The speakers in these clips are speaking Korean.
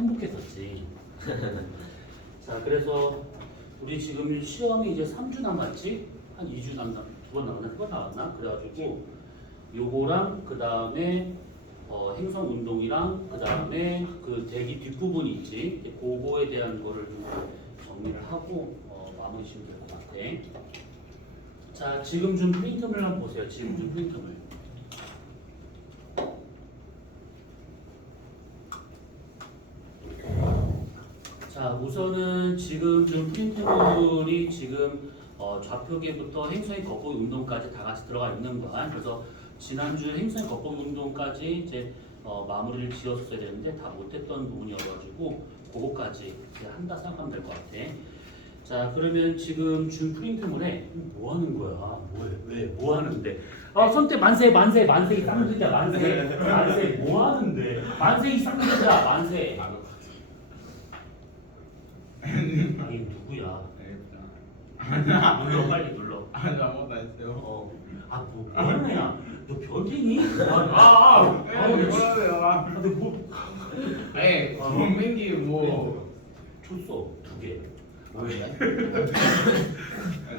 행복했었지. 자, 그래서 우리 지금 시험이 이제 3주 남았지? 한 2주 남았나? 2번 나왔나? 3번 나왔나? 그래가지고 요거랑 그 다음에 행성 운동이랑 그 다음에 그 대기 뒷부분이 있지. 그거에 대한 거를 좀 정리를 하고 마무리 지으면 될 것 같아. 자, 지금 준 프린트물 한번 보세요. 지금 준 프린트물. 자, 우선은 지금 준 프린트물이 지금 좌표계부터 행성의 겉보기 운동까지 다 같이 들어가 있는 거야. 그래서 지난주 행성의 겉보기 운동까지 이제 마무리를 지었어야 되는데 다 못했던 부분이어가지고 그거까지 이제 한다 생각하면 될 것 같아. 자, 그러면 지금 준 프린트물에 뭐 하는 거야? 왜? 뭐 하는데? 선택 만세 이 쌍둥이야 만세 뭐 하는데? 만세 이 쌍둥이야 만세. 아니 누구야? 눌러 빨리 눌러. 아니 아무것도 안 했어요. 뭐 하는 애야? 너 변태니? 왜 그러세요? 근데 뭐 아니 전민기 뭐 줬어 2개. 왜?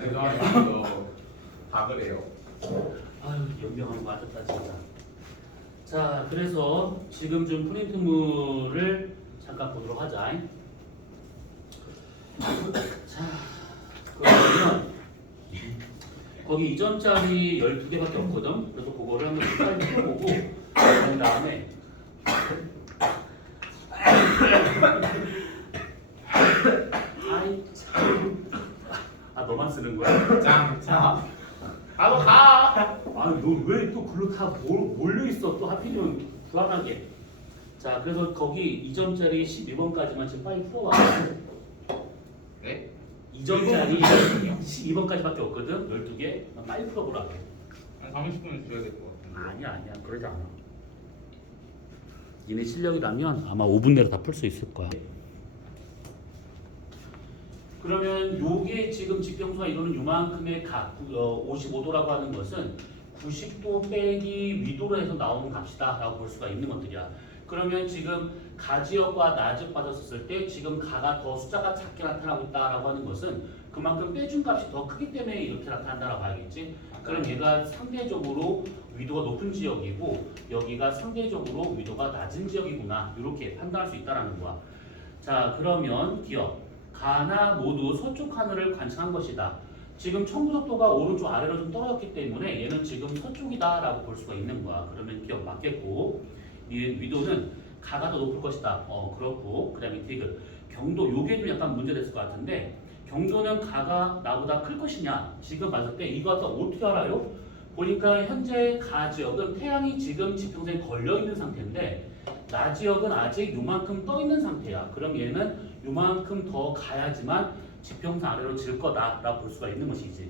죄송합니다. 다 그래요. 아유 연병하고 맞았다 진짜. 자, 그래서 지금 준 프린트물을 잠깐 보도록 하자. 자, 그러면 거기 2점짜리 12개밖에 없거든. 그래서 그거를 한번 끝까지 풀어보고 그 다음에 아이 참. 너만 쓰는 거야? 자, 나도 가. 아니 너 왜 또 글로 다 몰려 있어? 또 하필이면 불안하게. 자, 그래서 거기 2점짜리 12번까지만 지금 빨리 풀어와. 네? 2점짜리 12번까지밖에 없거든. 12개. 빨리 풀어보라. 한 30분은 줘야 될 것 같은데. 아니야 그러지 않아. 니네 실력이라면 아마 5분 내로 다 풀 수 있을 거야. 그러면 요게 지금 직경수가 이루는 요만큼의 각 55도라고 하는 것은 90도 빼기 위도로 해서 나오는 값이다 라고 볼 수가 있는 것들이야. 그러면 지금 가지역과 나지역 받았을 때 지금 가가 더 숫자가 작게 나타나고 있다라고 하는 것은 그만큼 빼준 값이 더 크기 때문에 이렇게 나타난다라고 봐야겠지. 그럼 얘가 상대적으로 위도가 높은 지역이고 여기가 상대적으로 위도가 낮은 지역이구나, 이렇게 판단할 수 있다라는 거야. 자, 그러면 기억 가나 모두 서쪽 하늘을 관측한 것이다. 지금 청구속도가 오른쪽 아래로 좀 떨어졌기 때문에 얘는 지금 서쪽이다라고 볼 수가 있는 거야. 그러면 기억 맞겠고, 이 위도는 가가 더 높을 것이다. 그렇고, 그다음에 디귿 경도, 요게 좀 약간 문제됐을 것 같은데, 경도는 가가 나보다 클 것이냐? 지금 봤을 때 이거 갖다 어떻게 알아요? 보니까 현재 가 지역은 태양이 지금 지평선에 걸려 있는 상태인데 나 지역은 아직 요만큼 떠 있는 상태야. 그럼 얘는 요만큼 더 가야지만 지평선 아래로 질 거다라고 볼 수가 있는 것이지.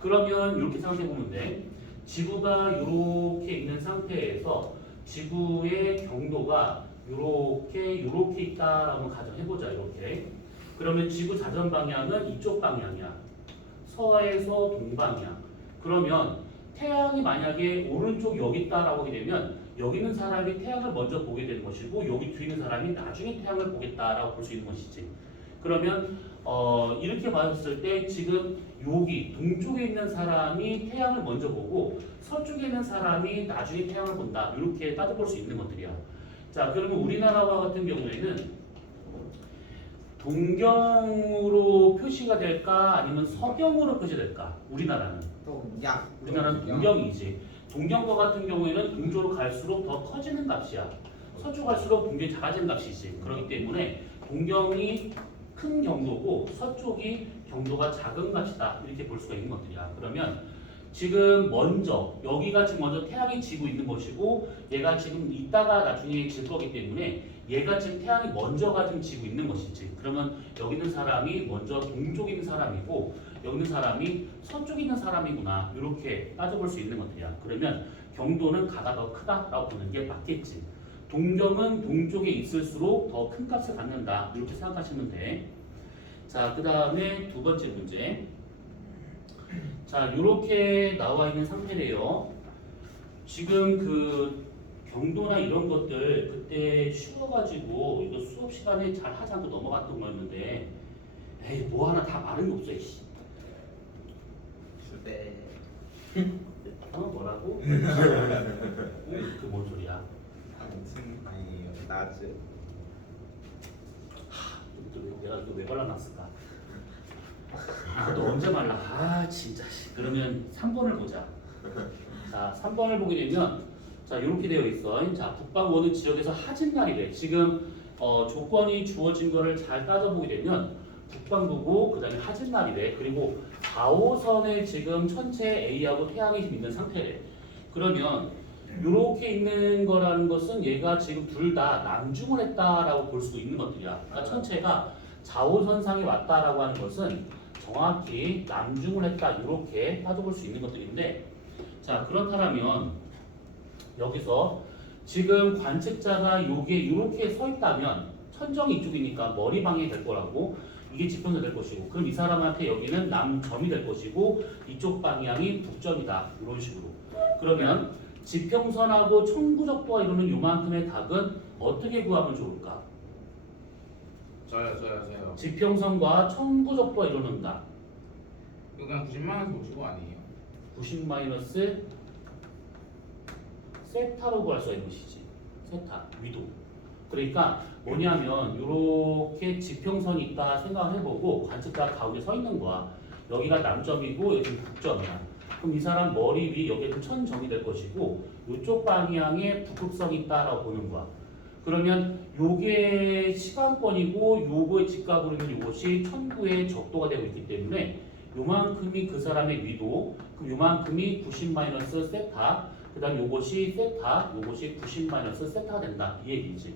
그러면 이렇게 생각해 보면 돼. 지구가 이렇게 있는 상태에서 지구의 경도가 이렇게 있다라고 가정해 보자. 이렇게. 그러면 지구 자전 방향은 이쪽 방향이야. 서에서 동방향. 그러면 태양이 만약에 오른쪽 여기 있다라고 하게 되면 여기 있는 사람이 태양을 먼저 보게 되는 것이고 여기 뒤에 있는 사람이 나중에 태양을 보겠다라고 볼 수 있는 것이지. 그러면 이렇게 봤을 때 지금 여기 동쪽에 있는 사람이 태양을 먼저 보고 서쪽에 있는 사람이 나중에 태양을 본다, 이렇게 따져볼 수 있는 것들이야. 자, 그러면 우리나라와 같은 경우에는 동경으로 표시가 될까 아니면 서경으로 표시될까? 우리나라는 동경이지. 동경과 같은 경우에는 동쪽으로 갈수록 더 커지는 값이야. 서쪽 갈수록 동경이 작아지는 값이지. 그렇기 때문에 동경이 큰 경도고 서쪽이 경도가 작은 값이다, 이렇게 볼 수가 있는 것들이야. 그러면 지금 먼저 여기가 지금 먼저 태양이 지고 있는 것이고 얘가 지금 이따가 나중에 질 거기 때문에 얘가 지금 태양이 먼저가 지금 지고 있는 것이지. 그러면 여기 있는 사람이 먼저 동쪽에 있는 사람이고 여기 있는 사람이 서쪽에 있는 사람이구나, 이렇게 따져볼 수 있는 것들이야. 그러면 경도는 가가 더 크다라고 보는 게 맞겠지. 동경은 동쪽에 있을수록 더 큰 값을 갖는다, 이렇게 생각하시면 돼. 자, 그 다음에 두 번째 문제. 자, 이렇게 나와 있는 상태래요. 지금 그 경도나 이런 것들 그때 쉬워가지고 이거 수업 시간에 잘 하지 않고 넘어갔던 거였는데 에이 뭐 하나 다 말은 없어 씨. 주대. 뭐라고? 그 뭔 소리야? 아무튼 아니에요. 낮은. 내가 또 왜 발라놨을까? 너 언제 말라? 진짜. 그러면 3번을 보자. 자, 3번을 보게 되면 자 이렇게 되어 있어. 자, 북방 어느 지역에서 하진 날이래. 지금 조건이 주어진 거를 잘 따져보게 되면 북방부고 그다음에 하진 날이래. 그리고 4호선에 지금 천체 A하고 태양이 지금 있는 상태래. 그러면 이렇게 있는 거라는 것은 얘가 지금 둘 다 남중을 했다라고 볼 수도 있는 것들이야. 그러니까 천체가 4호선상에 왔다라고 하는 것은 정확히 남중을 했다 이렇게 따져볼 수 있는 것들인데 자 그렇다면 여기서 지금 관측자가 요게 이렇게 서 있다면 천정이 이쪽이니까 머리 방향이 될 거라고 이게 지평선 될 것이고 그럼 이 사람한테 여기는 남점이 될 것이고 이쪽 방향이 북점이다 이런 식으로 그러면 지평선하고 천구적도가 이루는 요만큼의 각은 어떻게 구하면 좋을까? 저요. 지평선과 천구적도가 이루는다. 이거 그냥 90만원에서 55 아니에요? 90 마이너스 세타로 구할 수 있는 것이지. 세타, 위도. 그러니까 뭐냐면 이렇게 지평선이 있다 생각을 해보고 관측자 가운데 서 있는 거야. 여기가 남점이고 여기는 북점이야. 그럼 이 사람 머리 위 여기는 천정이 될 것이고 이쪽 방향에 북극성이 있다라고 보는 거야. 그러면 요게 시간권이고 요거의 직각으로 있는 요것이 천구의 적도가 되고 있기 때문에 요만큼이 그 사람의 위도 그럼 요만큼이 90 마이너스 세타 그 다음 요것이 세타 요것이 90 마이너스 세타가 된다 이 얘기지.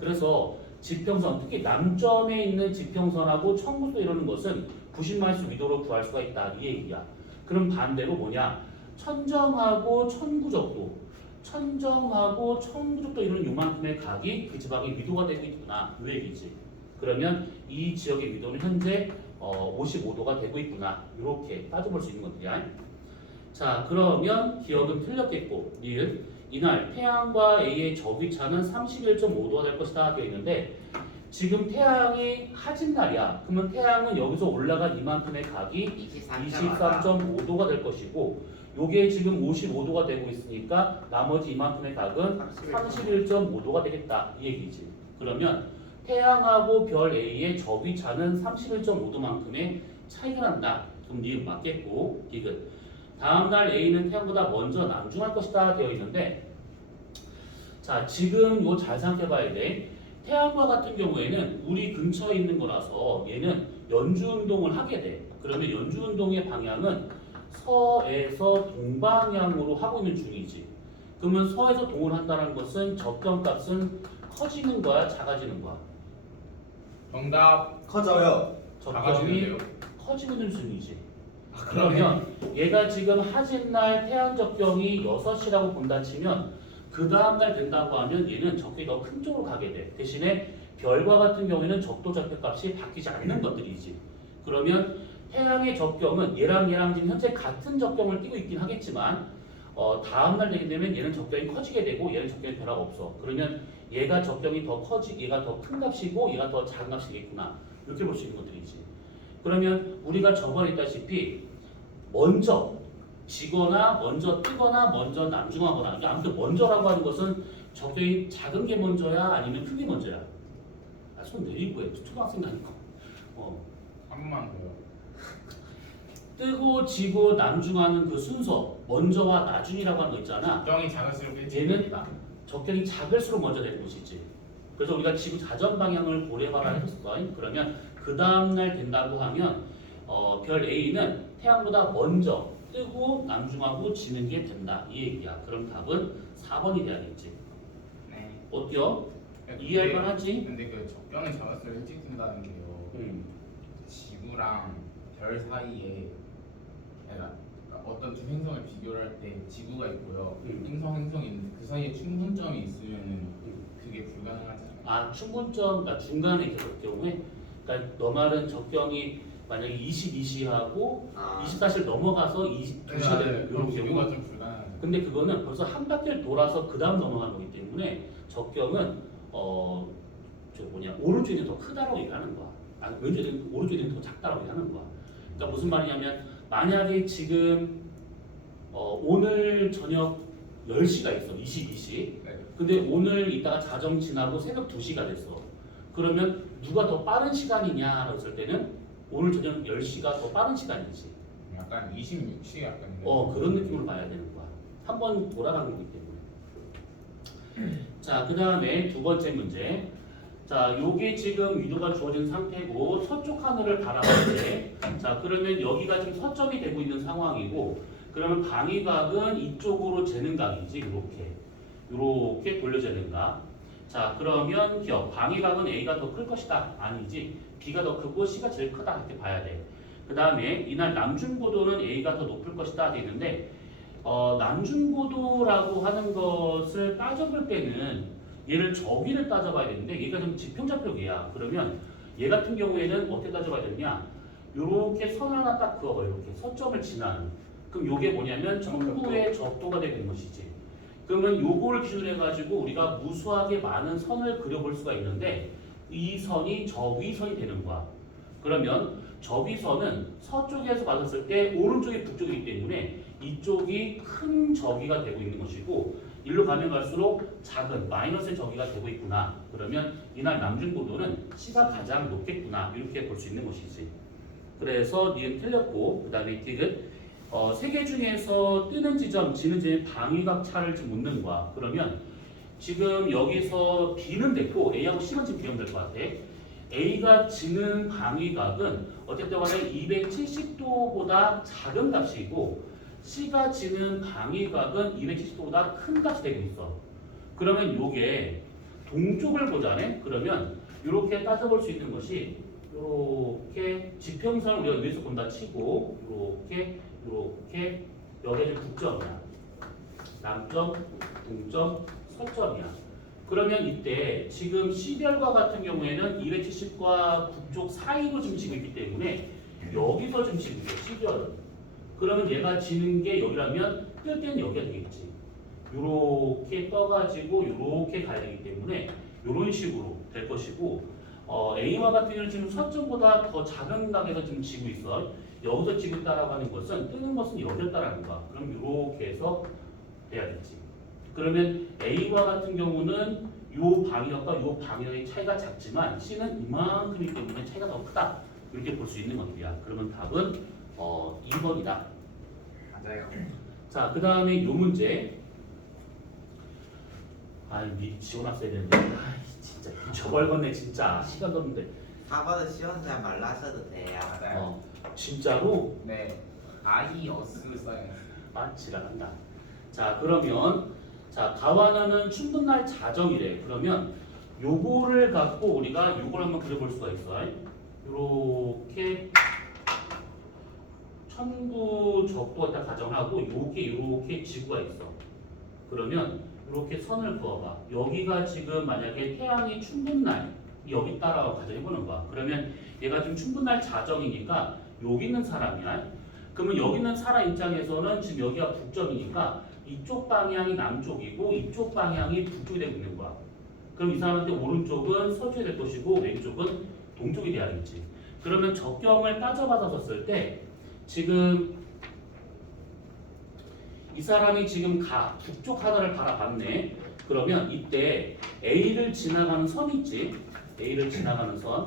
그래서 지평선 특히 남점에 있는 지평선하고 천구도 이러는 것은 90 마이너스 위도로 구할 수가 있다 이 얘기야. 그럼 반대로 뭐냐 천정하고 천구적도 천정하고 천구적도 이런 요만큼의 각이 그 지방의 위도가 되고 있구나 이 얘기지. 그러면 이 지역의 위도는 현재 55도가 되고 있구나 이렇게 따져볼 수 있는 것들이야. 자 그러면 기억은 틀렸겠고 니은 이날 태양과 A의 적위차는 31.5도가 될 것이다 되어 있는데 지금 태양이 하진 날이야. 그러면 태양은 여기서 올라간 이만큼의 각이 23.5도가 될 것이고 요게 지금 55도가 되고 있으니까 나머지 이만큼의 각은 31.5도가 되겠다 이 얘기지. 그러면 태양하고 별 A의 적위차는 31.5도만큼의 차이가 난다. 그럼 니은 맞겠고 디귿 다음날 A는 태양보다 먼저 남중할 것이다 되어 있는데 자 지금 이거 잘 생각해봐야 돼. 태양과 같은 경우에는 우리 근처에 있는 거라서 얘는 연주운동을 하게 돼. 그러면 연주운동의 방향은 서에서 동방향으로 하고 있는 중이지. 그러면 서에서 동을 한다는 것은 적정값은 커지는 거야 작아지는 거야? 정답. 커져요. 적정이 작아지는데요? 커지고 있는 중이지. 그러면 얘가 지금 하진날 태양 적경이 6시라고 본다 치면 그 다음날 된다고 하면 얘는 적경이 더 큰 쪽으로 가게 돼. 대신에 별과 같은 경우에는 적도 좌표값이 바뀌지 않는 것들이지. 그러면 태양의 적경은 얘랑 지금 현재 같은 적경을 띄고 있긴 하겠지만 다음날 되게 되면 얘는 적경이 커지게 되고 얘는 적경이 변화가 없어. 그러면 얘가 적경이 더 얘가 더 큰 값이고 얘가 더 작은 값이겠구나. 이렇게 볼 수 있는 것들이지. 그러면 우리가 저번에 했다시피 먼저 지거나 먼저 뜨거나 먼저 남중하거나 아무튼 먼저라고 하는 것은 적경이 작은 게 먼저야 아니면 큰 게 먼저야? 손 내리고 해. 초등학생이니까. 한 번만 더요. 뜨고 지고 남중하는 그 순서 먼저와 나중이라고 하는 거 있잖아. 적정이 작을수록 얘는 일찍입니다. 적경이 작을수록 먼저 되는 것이지. 그래서 우리가 지구 자전 방향을 고려해봐라 했었어. 그러면 그 다음날 된다고 하면 별 A는 태양보다 먼저 뜨고 남중하고 지는 게 된다 이 얘기야. 그럼 답은 4번이 돼야겠지. 네. 어때요? 이해할 만하지? 근데 그 적정이 작을수록 일찍 뜬다는 게요. 지구랑 별 사이에 그러니까 어떤 두 행성을 비교를 할 때 지구가 있고요. 행성이 있는데 그 사이에 충분점이 있으면은 그게 불가능하지 않아요? 아 충분점 그러니까 중간에 있었을 경우에 그러니까 너 말은 적경이 만약에 22시하고 24시를 넘어가서 22시가 되는 이런 비교가 경우 좀 불가능하죠. 근데 그거는 벌써 한 바퀴를 돌아서 그 다음 넘어가는 거기 때문에 적경은 저 뭐냐 오른쪽이 더 크다라고 얘기하는 거야. 왼쪽이 오른쪽이 더 작다라고 얘기하는 거야. 그러니까 무슨 말이냐면 만약에 지금 오늘 저녁 10시가 있어 22시. 네. 근데 오늘 이따가 자정 지나고 새벽 2시가 됐어. 그러면 누가 더 빠른 시간이냐라고 했을 때는 오늘 저녁 10시가 더 빠른 시간이지. 약간 26시 약간 그런 느낌으로 봐야 되는 거야. 한 번 돌아가는 거기 때문에. 자, 그 다음에 두 번째 문제. 자, 요게 지금 위도가 주어진 상태고 서쪽 하늘을 바라볼 때, 자, 그러면 여기가 지금 서점이 되고 있는 상황이고, 그러면 방위각은 이쪽으로 재는 각이지, 이렇게 돌려재는 각. 자, 그러면 기억, 방위각은 A가 더 클 것이다. 아니지, B가 더 크고 C가 제일 크다. 이렇게 봐야 돼. 그 다음에 이날 남중고도는 A가 더 높을 것이다. 되는데, 남중고도라고 하는 것을 따져볼 때는 얘를 저기를 따져봐야 되는데 얘가 좀 지평좌표기야. 그러면 얘 같은 경우에는 어떻게 따져봐야 되느냐? 요렇게 선 하나 딱 그어봐. 이렇게 서점을 지나는. 그럼 요게 뭐냐면 천구의 적도가 되는 것이지. 그러면 요거를 기준으로 해가지고 우리가 무수하게 많은 선을 그려볼 수가 있는데 이 선이 저위선이 되는 거야. 그러면 저위선은 서쪽에서 봤을 때 오른쪽이 북쪽이기 때문에 이쪽이 큰 저기가 되고 있는 것이고 일로 가면 갈수록 작은 마이너스의 저기가 되고 있구나. 그러면 이날 남중고도는 C가 가장 높겠구나. 이렇게 볼 수 있는 것이지. 그래서 니은 틀렸고 그 다음에 틱은 세 개 중에서 뜨는 지점, 지는 지점 방위각 차를 좀 묻는 거야. 그러면 지금 여기서 B는 됐고 A하고 C는 지금 비교하면 될 것 같아. A가 지는 방위각은 어쨌든 간에 270도보다 작은 값이고 C가 지는 방위각은 270도보다 큰 값이 되고 있어. 그러면 요게 동쪽을 보자네? 그러면 이렇게 따져볼 수 있는 것이 이렇게 지평선을 우리가 위에서 본다 치고 이렇게 여기가 좀 북점이야. 남점, 동점, 서점이야. 그러면 이때 지금 C별과 같은 경우에는 270과 북쪽 사이로 지금 지고 있기 때문에 여기서 좀 지는 게 C별은. 그러면 얘가 지는 게 여기라면 뜰 때는 여기가 되겠지. 요렇게 떠가지고 요렇게 가야 되기 때문에 요런 식으로 될 것이고 A와 같은 경우는 지금 서점보다 더 작은 각에서 지금 지고 있어. 여기서 지고 있다라고 하는 것은 뜨는 것은 여기였다라는 거야. 그럼 요렇게 해서 돼야겠지. 그러면 A와 같은 경우는 요 방위각과 요 방위각의 차이가 작지만 C는 이만큼이기 때문에 차이가 더 크다. 이렇게 볼 수 있는 것들이야. 그러면 답은 2번이다. 맞아요. 자, 그 다음에 요 문제. 미리 지워놨어야 되는데. 진짜 저벌건네 진짜. 시간도 없는데. 4번은 시원자 말라서도 돼요. 맞아요. 진짜로? 네. 아이어스 사이언스. 지나간다. 자, 그러면 자 가와나는 춘분날 자정이래. 그러면 요거를 갖고 우리가 요걸 한번 그려볼 수가 있어. 요렇게 천구 적도가 딱 가정하고 요렇게 지구가 있어. 그러면 이렇게 선을 그어봐. 여기가 지금 만약에 태양이 춘분날 여기 있다라고 가정해보는 거야. 그러면 얘가 지금 춘분날 자정이니까 여기 있는 사람이야. 그러면 여기 있는 사람 입장에서는 지금 여기가 북점이니까 이쪽 방향이 남쪽이고 이쪽 방향이 북쪽이 되고 있는 거야. 그럼 이 사람한테 오른쪽은 서쪽이 될 것이고 왼쪽은 동쪽이 돼야겠지. 그러면 적경을 따져받았을 때 지금 이 사람이 지금 북쪽 하나를 바라봤네. 그러면 이때 A를 지나가는 선 있지. A를 지나가는 선.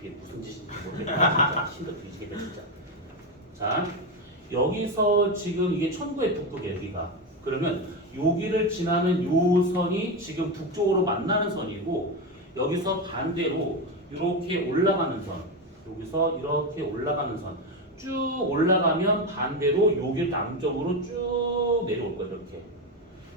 이게 무슨 짓인지 모르겠다. 신도 뒤지겠다 진짜. 자, 여기서 지금 이게 천구의 북극이야 여기가. 그러면 여기를 지나는 요 선이 지금 북쪽으로 만나는 선이고 여기서 반대로 이렇게 올라가는 선. 여기서 이렇게 올라가는 선. 쭉 올라가면 반대로 여기 남쪽으로 쭉 내려올 거야 이렇게.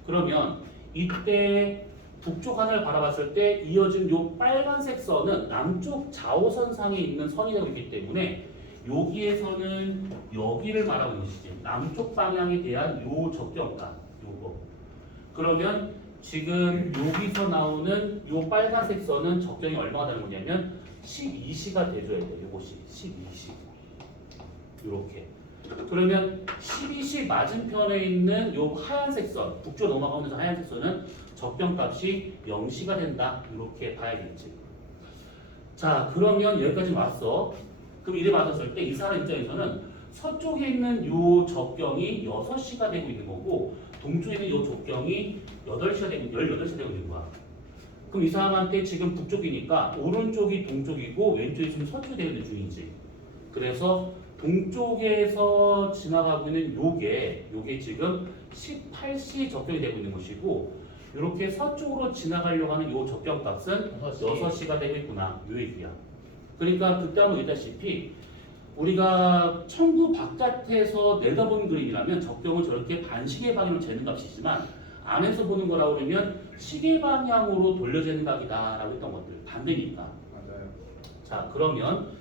그러면 이때 북쪽 하늘을 바라봤을 때 이어진 요 빨간색 선은 남쪽 좌우선상에 있는 선이 되고 있기 때문에 여기에서는 여기를 말하고 있는 것이지. 남쪽 방향에 대한 요 적경가 요거. 그러면 지금 여기서 나오는 요 빨간색 선은 적경이 얼마가 되는 거냐면 12시가 돼줘야 돼. 요것이 12시. 요렇게. 그러면 12시 맞은편에 있는 요 하얀색 선, 북쪽 넘어가면서 하얀색 선은 적정값이 0시가 된다. 이렇게 봐야겠지. 자, 그러면 여기까지 왔어. 그럼 이래 봤을 때 이 사람 입장에서는 서쪽에 있는 요 적경이 6시가 되고 있는 거고 동쪽에 있는 요 적경이 18시가 되고 있는 거야. 그럼 이 사람한테 지금 북쪽이니까 오른쪽이 동쪽이고 왼쪽이 지금 서쪽이 되고 있는 중이지. 그래서 동쪽에서 지나가고 있는 요게 지금 18시 적경이 되고 있는 것이고 이렇게 서쪽으로 지나가려고 하는 요 적경값은 6시가 되고 있구나. 요 얘기야. 그러니까 그때 한번 얘기했다시피 우리가 청구 바깥에서 내다본 그림이라면 적경은 저렇게 반시계 방향으로 재는 값이지만 안에서 보는 거라고 그러면 시계 방향으로 돌려재는 값이다라고 했던 것들 반대니까. 맞아요. 자, 그러면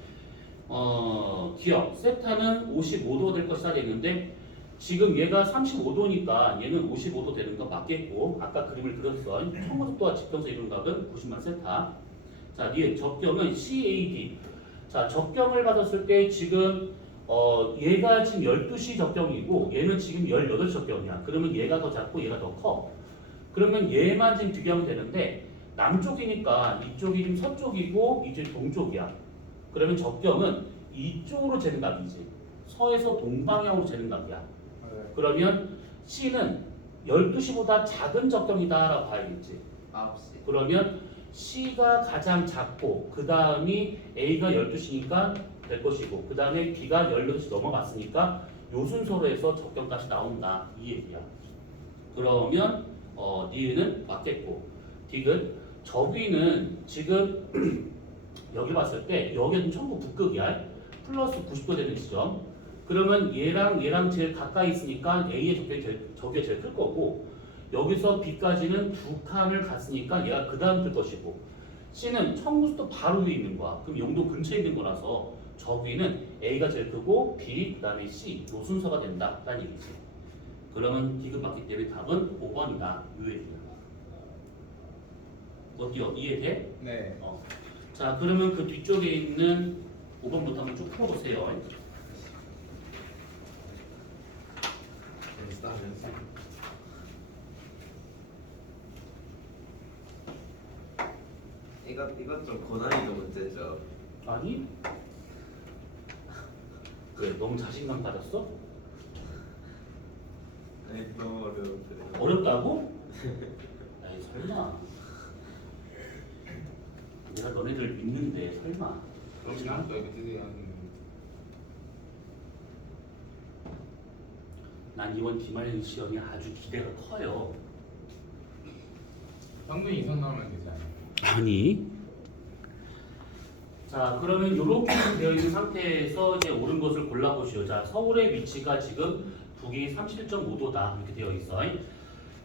기억 세타는 55도가 될 것이다 되는데 지금 얘가 35도니까 얘는 55도 되는 거 맞겠고 아까 그림을 그렸어. 청구속도와 직경서 이룬 값은 90만 세타. 자, 뒤에 적경은 CAD. 자, 적경을 받았을 때 지금 얘가 지금 12시 적경이고 얘는 지금 18시 적경이야. 그러면 얘가 더 작고 얘가 더 커. 그러면 얘만 지금 비교하면 되는데 남쪽이니까 이쪽이 지금 서쪽이고 이쪽이 동쪽이야. 그러면 적경은 이쪽으로 재는 값이지. 서에서 동방향으로 재는 값이야. 맞아요. 그러면 C는 12시보다 작은 적경이다라고 봐야겠지. 9시. 그러면 C가 가장 작고 그 다음이 A가 12시니까 될 것이고 그 다음에 B가 18시 넘어갔으니까 요 순서로 해서 적경값이 나온다 이 얘기야. 그러면 니은은 맞겠고 디귿 저기는 지금 여기 봤을 때 여기는 전부 북극이야. 플러스 90도 되는 지점. 그러면 얘랑 제일 가까이 있으니까 A의 적격이 제일 클 거고 여기서 B까지는 두 칸을 갔으니까 얘가 그 다음 클 것이고 C는 청구수도 바로 위에 있는 거야. 그럼 용도 근처에 있는 거라서 저기는 A가 제일 크고 B, 그 다음에 C 요 순서가 된다 라는 얘기지. 그러면 디귿 맞기 때문에 답은 5번이다. 요 얘기야. 어디요? 이해돼? 네. 자, 그러면 그 뒤쪽에 있는 5번부터 한번 쭉 풀어보세요. 이건 좀 고난이도 문제죠. 아니? 그래, 너무 자신감 가졌어? 아니 너무 어려운데. 어렵다고? 에이, 설마. 내가 너네들 믿는데 설마. 그렇진 않고 이거 드세요. 난 이번 기말 시험이 아주 기대가 커요. 평균 이상 나오면 되지 않아요? 아니. 자, 그러면 이렇게 되어 있는 상태에서 이제 옳은 것을 골라보시오. 자, 서울의 위치가 지금 북위 31.5도다 이렇게 되어 있어.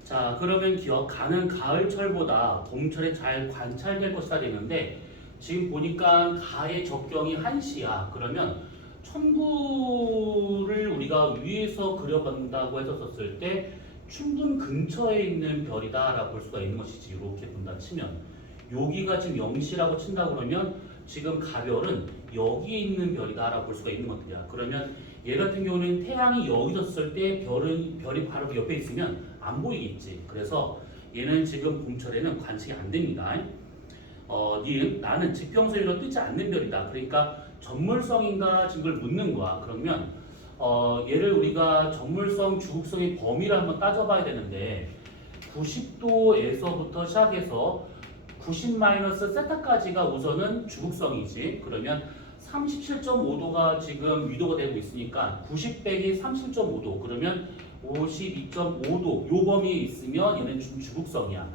자, 그러면 기억 가는 가을철보다 봄철에 잘 관찰될 것이다 되는데 지금 보니까 가의 적경이 1시야. 그러면 천구를 우리가 위에서 그려본다고 했었을 때 충분 근처에 있는 별이다라고 볼 수가 있는 것이지. 이렇게 본다 치면 여기가 지금 0시라고 친다 그러면 지금 가별은 여기에 있는 별이다라고 볼 수가 있는 것들이야. 그러면 얘 같은 경우는 태양이 여기 있었을 때 별이 바로 옆에 있으면 안 보이겠지. 그래서 얘는 지금 봄철에는 관측이 안 됩니다. 니은 나는 지평선으로 뜨지 않는 별이다. 그러니까 전물성인가 지금 그걸 묻는 거야. 그러면 얘를 우리가 전물성, 주극성의 범위를 한번 따져봐야 되는데 90도에서부터 시작해서 90-세타까지가 우선은 주극성이지. 그러면 37.5도가 지금 위도가 되고 있으니까 90 빼기 37.5도 그러면 52.5도 요 범위에 있으면 얘는 주극성이야.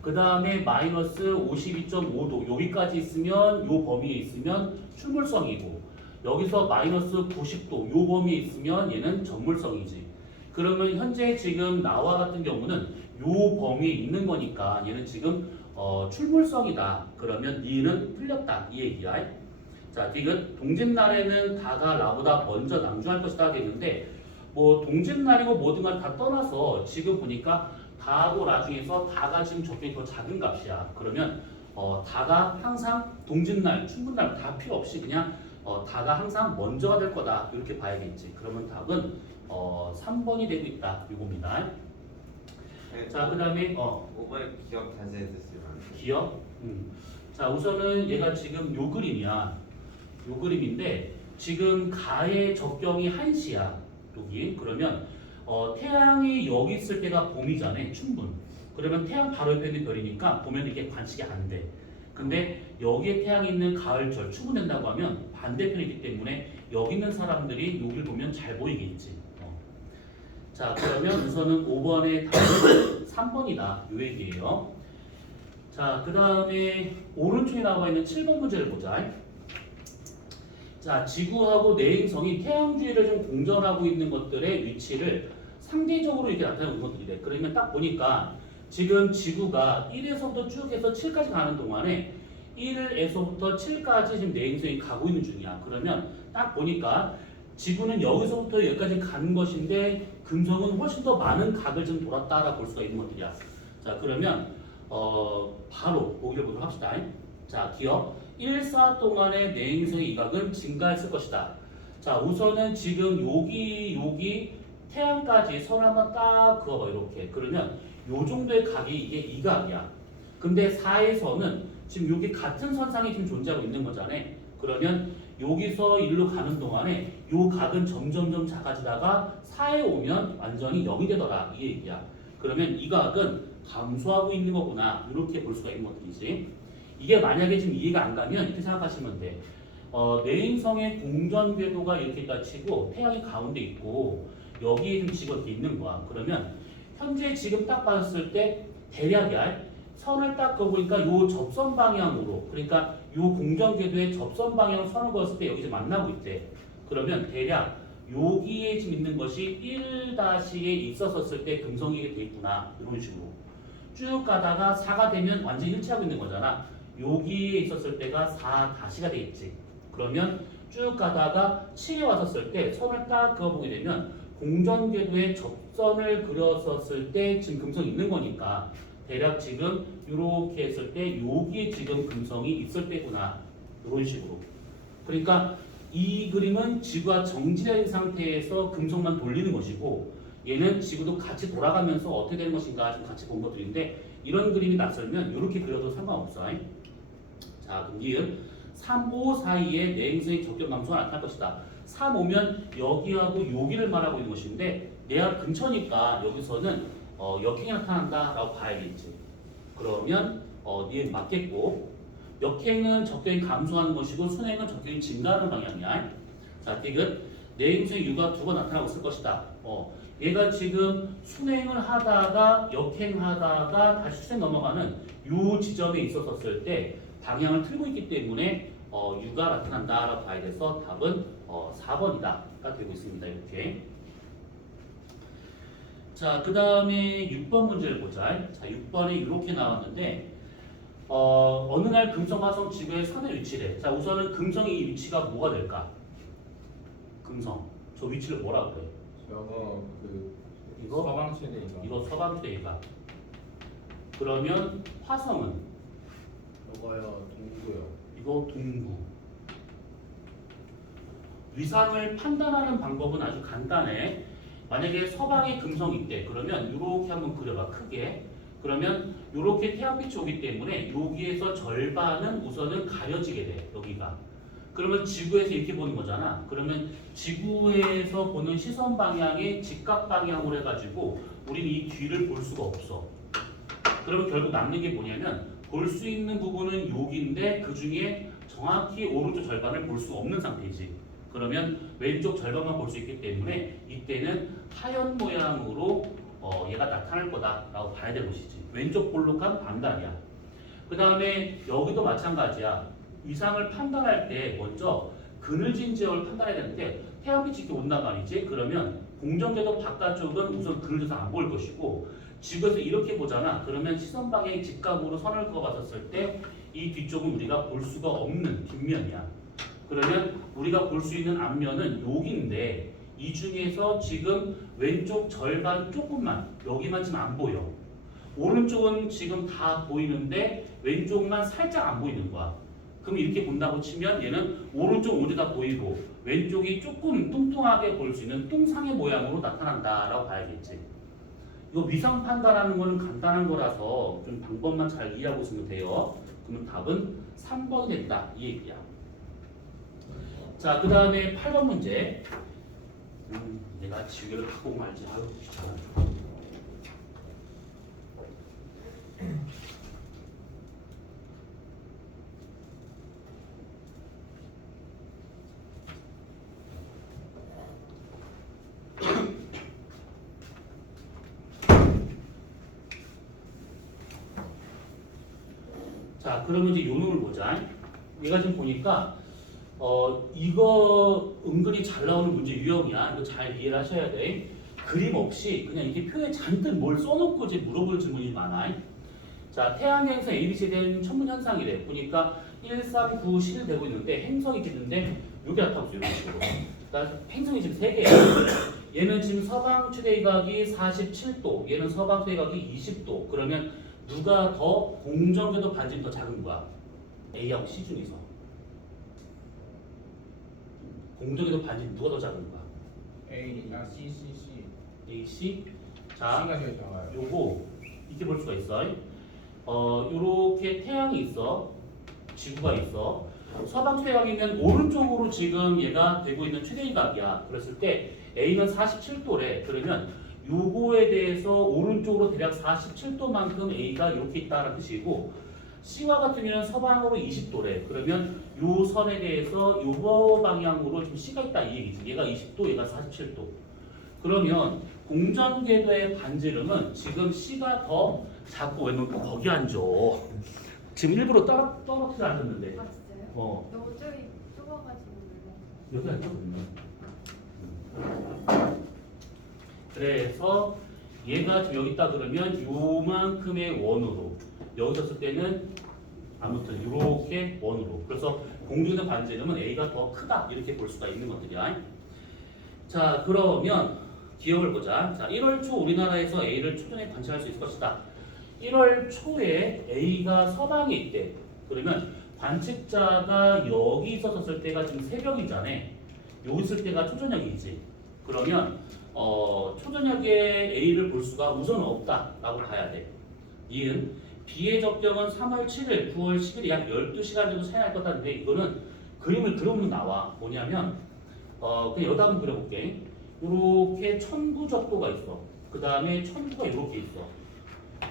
그 다음에 마이너스 52.5도 여기까지 있으면 요 범위에 있으면 출물성이고 여기서 마이너스 90도 요 범위에 있으면 얘는 전물성이지. 그러면 현재 지금 나와 같은 경우는 요 범위에 있는 거니까 얘는 지금 출물성이다. 그러면 니는 틀렸다 이 얘기야. 자, 디귿 동짓날에는 다가 라보다 먼저 낭중할 것이다 하겠는데 뭐 동짓날이고 뭐든 간 다 떠나서 지금 보니까 다하고 라 중에서 다가 지금 적격이 더 작은 값이야. 그러면 다가 항상 동짓날, 춘분날 다 필요 없이 그냥 다가 항상 먼저가 될 거다 이렇게 봐야겠지. 그러면 답은 3번이 되고 있다 이겁니다. 자, 그 다음에 5번에 기억 다시 해주시면 안 돼요? 기억. 자, 우선은 얘가 지금 요 그림이야. 요 그림인데 지금 가의 적경이 1시야. 여기. 그러면 태양이 여기 있을 때가 봄이잖아. 춘분. 그러면 태양 바로 옆에 있는 별이니까 보면 이게 관측이 안 돼. 근데 여기에 태양이 있는 가을철 추분된다고 하면 반대편이기 때문에 여기 있는 사람들이 여기를 보면 잘 보이겠지. 자, 그러면 우선은 5번의 답은 3번이다. 요 얘기예요. 자, 그 다음에 오른쪽에 나와 있는 7번 문제를 보자. 자, 지구하고 내행성이 태양 주위를 좀 공전하고 있는 것들의 위치를 상대적으로 이렇게 나타내는 것들이래. 그러면 딱 보니까 지금 지구가 1에서부터 쭉 해서 7까지 가는 동안에 1에서부터 7까지 지금 내행성이 가고 있는 중이야. 그러면 딱 보니까 지구는 여기서부터 여기까지 가는 것인데 금성은 훨씬 더 많은 각을 좀 돌았다라고 볼 수가 있는 것들이야. 자, 그러면 바로 보기를 보도록 합시다. 자, 기억 1사 동안의 내행성의 이각은 증가했을 것이다. 자, 우선은 지금 여기 태양까지 선을 한번 딱 그어봐. 이렇게. 그러면 요 정도의 각이 이게 이각이야. 근데 4에서는 지금 여기 같은 선상이 지금 존재하고 있는 거잖아. 그러면 여기서 일로 가는 동안에 요 각은 점점점 작아지다가 4에 오면 완전히 0이 되더라. 이 얘기야. 그러면 이 각은 감소하고 있는 거구나. 이렇게 볼 수가 있는 것들이지. 이게 만약에 지금 이해가 안 가면 이렇게 생각하시면 돼. 내행성의 공전 궤도가 이렇게까지 치고 태양이 가운데 있고 여기에 지금 지구가 이렇게 있는 거야. 그러면 현재 지금 딱 봤을 때 대략이야. 선을 딱 그어보니까 요 접선 방향으로, 그러니까 요 공전 궤도의 접선 방향으로 선을 그었을 때 여기서 만나고 있대. 그러면 대략 여기에 지금 있는 것이 1-에 있었을 때 금성이 돼 있구나. 이런 식으로 쭉 가다가 4가 되면 완전히 일치하고 있는 거잖아. 여기에 있었을 때가 4-가 되겠지. 그러면 쭉 가다가 7에 왔었을 때 선을 딱 그어보게 되면 공전 궤도에 접선을 그렸었을 때 지금 금성이 있는 거니까 대략 지금 이렇게 했을 때 여기에 지금 금성이 있을 때구나. 이런 식으로. 그러니까 이 그림은 지구가 정지된 상태에서 금성만 돌리는 것이고 얘는 지구도 같이 돌아가면서 어떻게 되는 것인가 좀 같이 본 것들인데 이런 그림이 낯설면 이렇게 그려도 상관없어. 자, 그럼 니은 3, 5 사이에 내행성의 적격 감소가 나타날 것이다. 3 오면 여기하고 여기를 말하고 있는 것인데 내가 근처니까 여기서는 역행이 나타난다라고 봐야겠지. 그러면 니은 맞겠고 역행은 적격이 감소하는 것이고 순행은 적격이 증가하는 방향이야. 자, 디귿 내행성의 유가 두 번 나타나고 있을 것이다. 얘가 지금 순행을 하다가 역행하다가 다시 순행 넘어가는 요 지점에 있었을 때 방향을 틀고 있기 때문에 유가 나타난다라고 봐야 돼서 답은 4번이다가 되고 있습니다. 이렇게. 자, 그 다음에 6번 문제를 보자. 자, 6번에 이렇게 나왔는데 어느 날 금성, 화성, 지구의 선의 위치래. 자, 우선은 금성의 이 위치가 뭐가 될까? 금성. 저 위치를 뭐라 그래? 저거 이거? 서방 최대인가? 이거 서방대가. 그러면 화성은? 저거요 동구요. 이거 동구. 위상을 판단하는 방법은 아주 간단해. 만약에 서방에 금성이 있대. 그러면 이렇게 한번 그려봐. 크게. 그러면 이렇게 태양빛이 오기 때문에 여기에서 절반은 우선은 가려지게 돼. 여기가. 그러면 지구에서 이렇게 보는 거잖아. 그러면 지구에서 보는 시선 방향의 직각 방향으로 해가지고 우리는 이 뒤를 볼 수가 없어. 그러면 결국 남는 게 뭐냐면 볼 수 있는 부분은 여기인데 그 중에 정확히 오른쪽 절반을 볼 수 없는 상태이지. 그러면 왼쪽 절반만 볼 수 있기 때문에 이때는 하얀 모양으로 얘가 나타날 거다라고 봐야 되는 것이지. 왼쪽 볼록한 반단이야. 그 다음에 여기도 마찬가지야. 위상을 판단할 때 먼저 그늘진 지역을 판단해야 되는데 태양빛이 이렇게 온단 말이지. 그러면 공전궤도 바깥쪽은 우선 그늘져서 안 보일 것이고 지구에서 이렇게 보잖아. 그러면 시선 방향이 직각으로 선을 그어봤었을 때 이 뒤쪽은 우리가 볼 수가 없는 뒷면이야. 그러면 우리가 볼 수 있는 앞면은 여기인데 이 중에서 지금 왼쪽 절반 조금만 여기만 지금 안 보여. 오른쪽은 지금 다 보이는데 왼쪽만 살짝 안 보이는 거야. 그럼 이렇게 본다고 치면 얘는 오른쪽 오른쪽 다 보이고 왼쪽이 조금 뚱뚱하게 볼 수 있는 뚱상의 모양으로 나타난다라고 봐야겠지. 이거 위상 판단하는 거는 간단한 거라서 좀 방법만 잘 이해하고 있으면 돼요. 그러면 답은 3번이 된다 이 얘기야. 자, 그 다음에 8번 문제. 내가 지우개를 갖고 말지. 아유 귀찮아. 자, 그러면 이제 요 놈을 보자. 얘가 지금 보니까 이거 은근히 잘 나오는 문제 유형이야. 이거 잘 이해를 하셔야 돼. 그림 없이 그냥 이게 표에 잔뜩 뭘 써놓고 이제 물어볼 질문이 많아. 자, 태양 행성 ABC에 대한 천문 현상이래. 보니까 1, 3, 9, 10 되고 있는데 행성이 있는데 여기 나타나고 있어요. 이런 식으로. 그러니까 행성이 지금 3개야. 얘는 지금 서방 최대각이 47도, 얘는 서방 최대각이 20도. 그러면 누가 더 공정궤도 반지름 더 작은 거야? A하고 C 중에서. 공정궤도 반지름 누가 더 작은 거야? A, C. A, C. 자, C가 제일 작아요. 요거 이렇게 볼 수가 있어. 요렇게 태양이 있어. 지구가 있어. 서방 최대각이면 오른쪽으로 지금 얘가 되고 있는 최대각이야. 그랬을 때 A는 47도래. 그러면 요거에 대해서 오른쪽으로 대략 47도만큼 A가 이렇게 있다는 뜻이고 C와 같은 경우는 서방으로 20도래. 그러면 요 선에 대해서 요거 방향으로 지금 C가 있다 이 얘기지. 얘가 20도, 얘가 47도. 그러면 공전궤도의 반지름은 지금 C가 더 작고 왜냐면 또 거기 앉아. 지금 일부러 떨어뜨려 앉았는데. 아 진짜요? 어 너무 저기 좁아가지고 여기 앉았거든요. 그래서 얘가 지금 여기 있다 그러면 요만큼의 원으로 여기 있었을 때는 아무튼 이렇게 원으로 그래서 공중의 반지름은 A가 더 크다 이렇게 볼 수가 있는 것들이야. 자, 그러면 기억을 보자. 자, 1월 초 우리나라에서 A를 초전에 관찰할 수 있을 것이다. 1월 초에 A가 서방에 있대. 그러면 관측자가 여기 있었을 때가 지금 새벽이잖아. 여기 있을 때가 초저녁이지. 그러면 초저녁에 A를 볼 수가 우선 없다라고 봐야 돼. 이은 B의 적정은 3월 7일, 9월 10일 약 12시간 정도 차이 날 거다는데 이거는 그림을 그려보면 나와. 뭐냐면 그냥 여기다 한번 그려볼게. 이렇게 천구 적도가 있어. 그 다음에 천구가 이렇게 있어.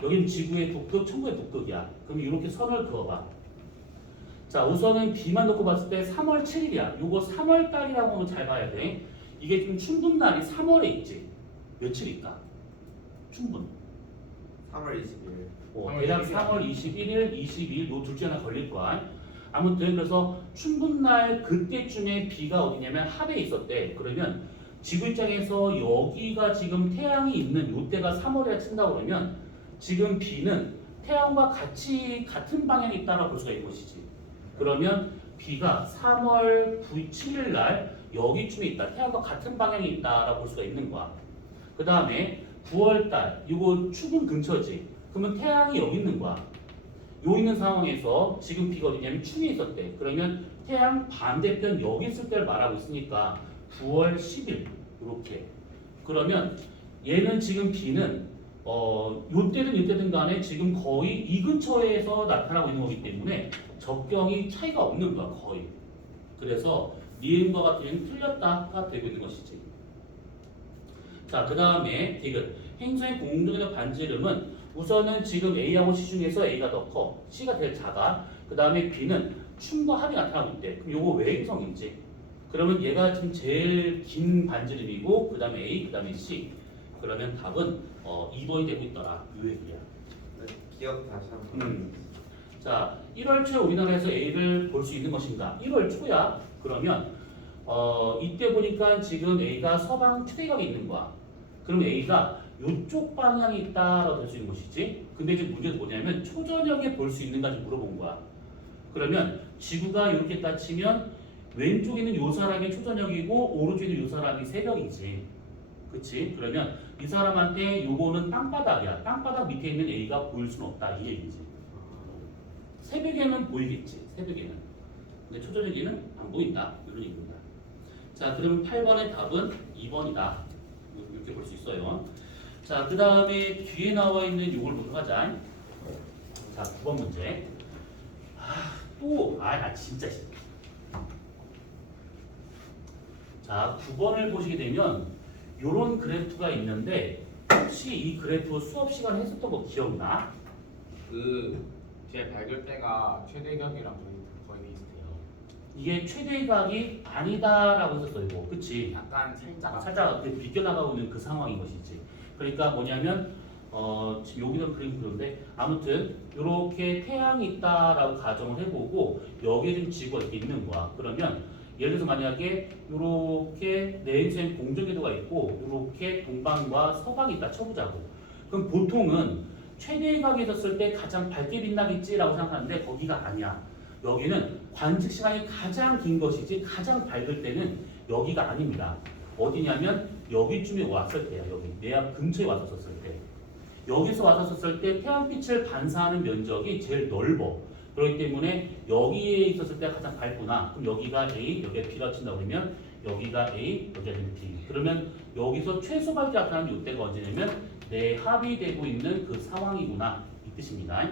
여긴 지구의 북극, 천구의 북극이야. 그럼 이렇게 선을 그어봐. 자, 우선은 B만 놓고 봤을 때 3월 7일이야. 요거 3월 달이라고 하면 잘 봐야 돼. 이게 지금 춘분날이 3월에 있지. 며칠일까? 춘분. 3월 20일. 대략 3월 21일, 22일 요 둘 중에 하나 걸릴 거야. 아무튼 그래서 춘분날 그때쯤에 B가 어디냐면 합에 있었대. 그러면 지구 입장에서 여기가 지금 태양이 있는 요때가 3월에 친다고 그러면 지금 B는 태양과 같은 방향에 있다라고 볼 수가 있는 것이지. 그러면 B가 3월 7일 날 여기쯤에 있다. 태양과 같은 방향에 있다라고 볼 수가 있는 거야. 그 다음에 9월 달 이거 축은 근처지. 그러면 태양이 여기 있는 거야. 요 있는 상황에서 지금 B가 어디냐면 충에 있었대. 그러면 태양 반대편 여기 있을 때를 말하고 있으니까 9월 10일 이렇게. 그러면 얘는 지금 B는 요때든 간에 지금 거의 이 근처에서 나타나고 있는 거기 때문에 적경이 차이가 없는 거야 거의. 그래서 니은과 같은 경우는 틀렸다가 되고 있는 것이지. 자, 그 다음에 디귿 행성의 공중의 반지름은 우선은 지금 A하고 C 중에서 A가 더 커, C가 제일 작아. 그 다음에 B는 춤과 합이 나타나고 있대. 그럼 요거 왜 행성이지? 그러면 얘가 지금 제일 긴 반지름이고 그 다음에 A, 그 다음에 C. 그러면 답은 2번이 되고 있더라. 요 얘기야. 기억 다시 한번. 자, 1월 초에 우리나라에서 A를 볼 수 있는 것인가? 1월 초야. 그러면 이때 보니까 지금 A가 서방 최대각에 있는 거야. 그럼 A가 이쪽 방향이 있다라고 될 수 있는 것이지. 근데 지금 문제는 뭐냐면 초저녁에 볼 수 있는가 좀 물어본 거야. 그러면 지구가 이렇게 따치면 왼쪽에 있는 요 사람이 초저녁이고 오른쪽에 있는 요 사람이 새벽이지. 그치? 그러면 이 사람한테 요거는 땅바닥이야. 땅바닥 밑에 있는 A가 보일 수는 없다 이 얘기지. 새벽에는 보이겠지. 새벽에는. 근데 초저녁에는 안 보인다. 이런 얘기입니다. 자, 그럼 8번의 답은 2번이다. 이렇게 볼 수 있어요. 자, 그 다음에 뒤에 나와 있는 요걸 보도록 하자. 자, 9번 문제. 나 진짜. 자, 9번을 보시게 되면 요런 그래프가 있는데 혹시 이 그래프 수업 시간에 했었던 거 기억나? 제 발굴대가 최대격이랑 거의 비슷해요. 이게 최대각이 아니다라고 했었어요. 이거. 그치? 약간 살짝 살짝 비껴나가고 있는 그 상황인 것이지. 그러니까 뭐냐면 지금 여기는 그림 그런데 아무튼 이렇게 태양이 있다라고 가정을 해보고 여기에 지금 지구가 이렇게 있는 거야. 그러면 예를 들어서 만약에 이렇게 내행성 공정궤도가 있고 이렇게 동방과 서방이 있다 쳐보자고. 그럼 보통은 최대각에 있었을 때 가장 밝게 빛나겠지라고 생각하는데 거기가 아니야. 여기는 관측 시간이 가장 긴 것이지 가장 밝을 때는 여기가 아닙니다. 어디냐면 여기쯤에 왔을 때야. 여기 내 앞 근처에 왔었을 때. 여기서 왔었을 때 태양빛을 반사하는 면적이 제일 넓어. 그렇기 때문에 여기에 있었을 때가 가장 밝구나. 그럼 여기가 A, 여기가 B라 친다고 그러면 여기가 A, 여기가 B. 그러면 여기서 최소 밝기 나타나는 이때가 언제냐면 내 합이 되고 있는 그 상황이구나. 이 뜻입니다.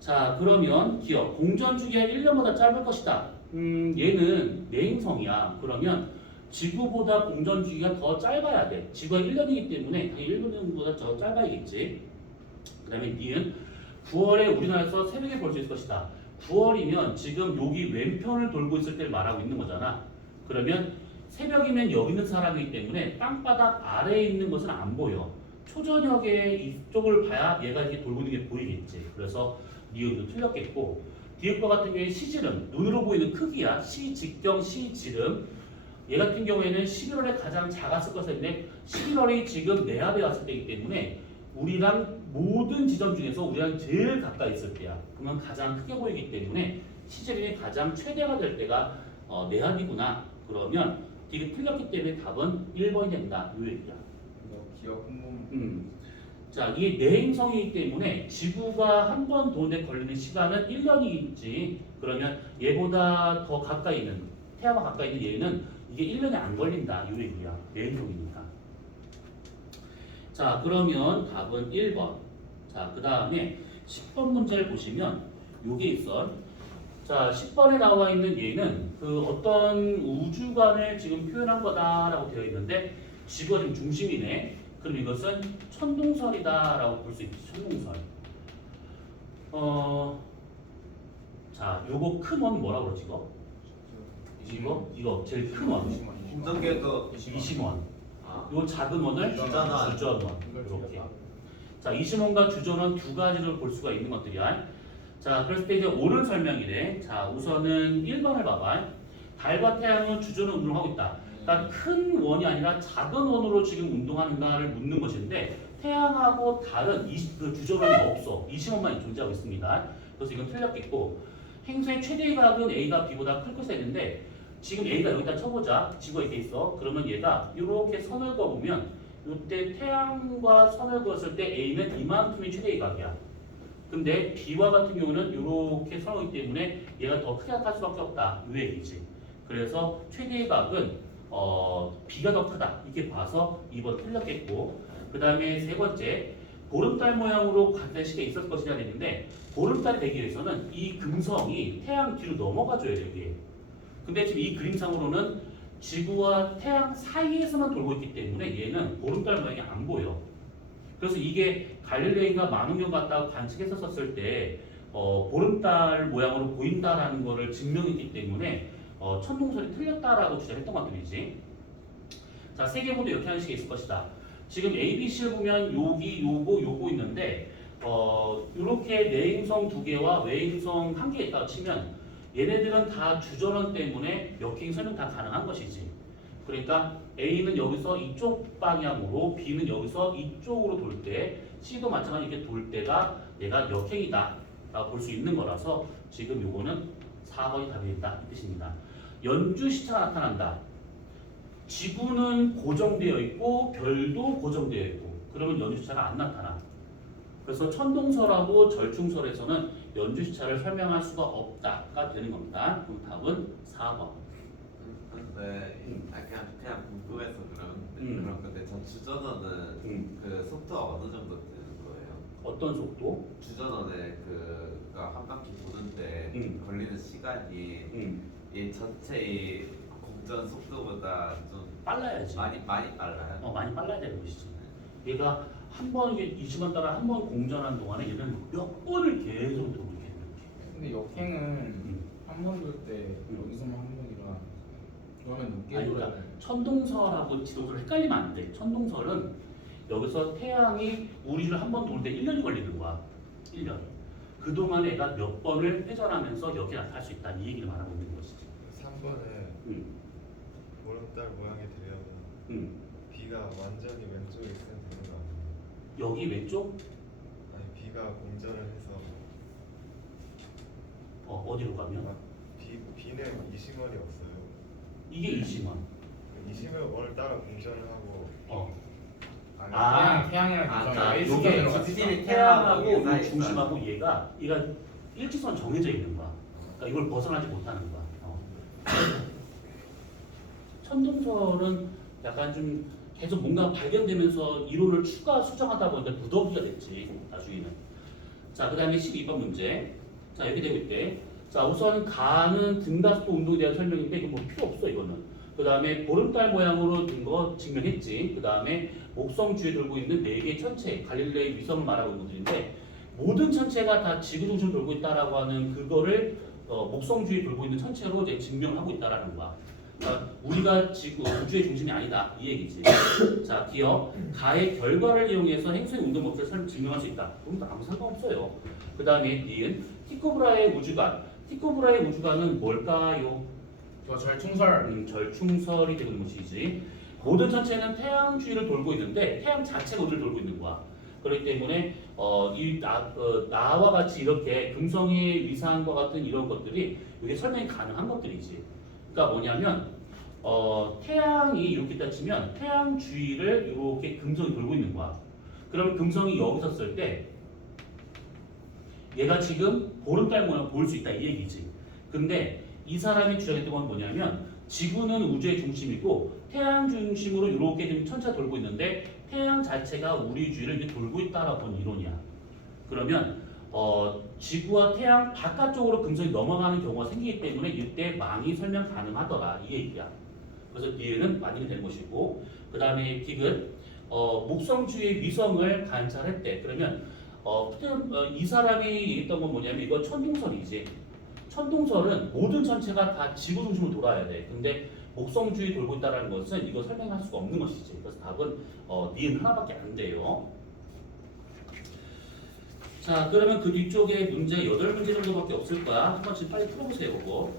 자, 그러면 기억. 공전 주기가 1년보다 짧을 것이다. 얘는 내행성이야. 그러면 지구보다 공전 주기가 더 짧아야 돼. 지구가 1년이기 때문에 당연히 1년보다 더 짧아야겠지. 그 다음에 니은 9월에 우리나라에서 새벽에 볼 수 있을 것이다. 9월이면 지금 여기 왼편을 돌고 있을 때를 말하고 있는 거잖아. 그러면 새벽이면 여기 있는 사람이기 때문에 땅바닥 아래에 있는 것은 안 보여. 초저녁에 이쪽을 봐야 얘가 이렇게 돌고 있는 게 보이겠지. 그래서 니은도 틀렸겠고, 디귿과 같은 경우에 시지름, 눈으로 보이는 크기야. 시직경, 시지름. 얘 같은 경우에는 11월에 가장 작았을 것인데 11월이 지금 내 앞에 왔을 때이기 때문에 우리랑 모든 지점 중에서 우리랑 제일 가까이 있을 때야. 그러면 가장 크게 보이기 때문에 시지름이 가장 최대가 될 때가 내 앞이구나. 그러면 디귿 틀렸기 때문에 답은 1번이 된다. 이 얘기야. 이거 기억 한 번만. 자, 이게 내행성이기 때문에 지구가 한 번 도는데 걸리는 시간은 1년이겠지. 그러면 얘보다 더 가까이 있는, 태양과 가까이 있는 얘는 이게 1년이 안 걸린다. 이 얘기야. 내행성이니까. 자, 그러면 답은 1번. 자, 그 다음에 10번 문제를 보시면 요게 있어. 자, 10번에 나와 있는 얘는 그 어떤 우주관을 지금 표현한 거다라고 되어 있는데 지구가 지금 중심이네. 그럼 이것은 천동설이다라고 볼 수 있지. 천동설. 자, 요거 큰 원 뭐라고 그러지 이거? 이거 제일 큰 원. 공전궤도 20원. 아, 요 작은 원을 주전원. 주전원. 이렇게. 자, 20원과 주전원 두 가지를 볼 수가 있는 것들이야. 자, 그랬을 때 이제 옳은 설명이래. 자, 우선은 1번을 봐봐. 달과 태양은 주전원 운동을 하고 있다. 그러니까 큰 원이 아니라 작은 원으로 지금 운동하는가를 묻는 것인데 태양하고 달은 그 주전원이 없어. 20원만 존재하고 있습니다. 그래서 이건 틀렸겠고 행성의 최대각은 A가 B보다 클 것이라 했는데 지금 A가 여기다 쳐보자. 지구가 이렇게 있어. 그러면 얘가 이렇게 선을 그어보면 이때 태양과 선을 그었을 때 A는 이만큼이 최대각이야. 근데 B와 같은 경우는 이렇게 선을 그었기 때문에 얘가 더 크게 나타날 수밖에 없다. 이 얘기지. 그래서 최대각은 B가 더 크다. 이렇게 봐서 2번 틀렸겠고 그 다음에 세 번째 보름달 모양으로 같은 시기에 있었을 것이냐 했는데 보름달이 되기 위해서는 이 금성이 태양 뒤로 넘어가줘야 돼. 이게. 근데 지금 이 그림상으로는 지구와 태양 사이에서만 돌고 있기 때문에 얘는 보름달 모양이 안 보여. 그래서 이게 갈릴레이가 망원경 갖다가 관측했었을 때 보름달 모양으로 보인다라는 거를 증명했기 때문에 천동설이 틀렸다라고 주장했던 것들이지. 자, 세계모두 이렇게 하는 식이 있을 것이다. 지금 A, B, C를 보면 여기, 요거 있는데 이렇게 내행성 2개와 외행성 1개 있다고 치면 얘네들은 다 주전원 때문에 역행 설명 다 가능한 것이지. 그러니까 A는 여기서 이쪽 방향으로 B는 여기서 이쪽으로 돌 때 C도 마찬가지로 이렇게 돌 때가 얘가 역행이다 라고 볼 수 있는 거라서 지금 요거는 4번이 답이 된다 이 뜻입니다. 연주 시차가 나타난다. 지구는 고정되어 있고 별도 고정되어 있고 그러면 연주 시차가 안 나타나. 그래서 천동설하고 절충설에서는 연주시차를 설명할 수가 없다가 되는 겁니다. 그럼 답은 4번. 근데 그냥 궁금해서 음. 그런 건데 저 주전원은 그 속도가 어느 정도 되는 거예요? 어떤 속도? 주전원의 그가 한 바퀴 도는데 걸리는 시간이 이 전체 이 공전 속도보다 좀 빨라야지. 많이 빨라요? 많이 빨라야 되는 것이지. 얘가 한 번 이게 이 시간 따라 한 번 공전하는 동안에 얘는 몇 번을 계속 돌게 이렇게. 근데 역행은 한 번 돌 때 여기서만 한 번이라 그러면 늦게 아니, 돌아야 그러니까 돼. 천동설하고 지동설 헷갈리면 안 돼. 천동설은 여기서 태양이 우리를 한 번 돌 때 1년이 걸리는 거야. 1년. 그동안 애가 몇 번을 회전하면서 여기 나타날 수 있다. 이 얘기를 말하고 있는 것이지. 3번에 음. 보름달 모양이 되려면 비가 완전히 왼쪽에 있으면 되는 거 아니에요? 여기 왼쪽 아니 비가 공전을 해서 어디로 가면 비는 이심원이 없어요. 이게 이심원. 이심원을 따라 공전을 하고 태양이랑 아, 유성이 자, 왜 요게 시계에 요게 들어갔어? 지진이 태양하고 태양하고 이 사이에 중심하고 얘가 일직선 정해져 있는 거야. 그러니까 이걸 벗어나지 못하는 거야. 천동설은 약간 좀 계속 뭔가 발견되면서 이론을 추가 수정하다 보니까 무더기가 됐지 나중에는. 자, 그다음에 12번 문제. 자, 이렇게 되고 있대. 자, 우선 가는 등가속도 운동에 대한 설명인데 이거 뭐 필요 없어 이거는. 그다음에 보름달 모양으로 된 거 증명했지. 그다음에 목성 주위에 돌고 있는 4개의 천체, 갈릴레이 위성을 말하고 있는 것들인데 모든 천체가 다 지구 중심을 돌고 있다라고 하는 그거를 목성 주위에 돌고 있는 천체로 이제 증명하고 있다라는 거야. 그러니까 우리가 지구 우주의 중심이 아니다 이 얘기지. 자, 기억 가의 결과를 이용해서 행성의 운동 법칙을 증명할 수 있다. 그럼 아무 상관없어요. 그다음에 니은 티코브라의 우주관. 티코브라의 우주관은 뭘까요? 저 절충설. 절충설이 되는 것이지. 모든 천체는 태양 주위를 돌고 있는데 태양 자체가 우주를 돌고 있는 거야. 그렇기 때문에 나와 같이 이렇게 금성의 위상과 같은 이런 것들이 이게 설명이 가능한 것들이지. 그러니까 뭐냐면 태양이 이렇게 따지면 태양 주위를 이렇게 금성이 돌고 있는 거야. 그럼 금성이 여기 섰을 때 얘가 지금 보름달 모양 보일 수 있다 이 얘기지. 근데 이 사람이 주장했던 건 뭐냐면 지구는 우주의 중심이고 태양 중심으로 이렇게 좀 천체가 돌고 있는데 태양 자체가 우리 주위를 이렇게 돌고 있다라고 하는 이론이야. 그러면 지구와 태양 바깥쪽으로 금성이 넘어가는 경우가 생기기 때문에 이때 많이 설명 가능하더라 이 얘기야. 그래서 뒤에는 많이 된 것이고 그 다음에 디귿 목성 주위의 위성을 관찰했대. 그러면 이 사람이 얘기했던 건 뭐냐면 이거 천동설이지. 천동설은 모든 천체가 다 지구 중심으로 돌아야 돼. 근데 목성 주위 돌고 있다는 것은 이거 설명할 수가 없는 것이지. 그래서 답은 니은 하나밖에 안 돼요. 자, 그러면 그 뒤쪽에 문제 8문제 정도밖에 없을 거야. 한 번씩 빨리 풀어보세요, 그거.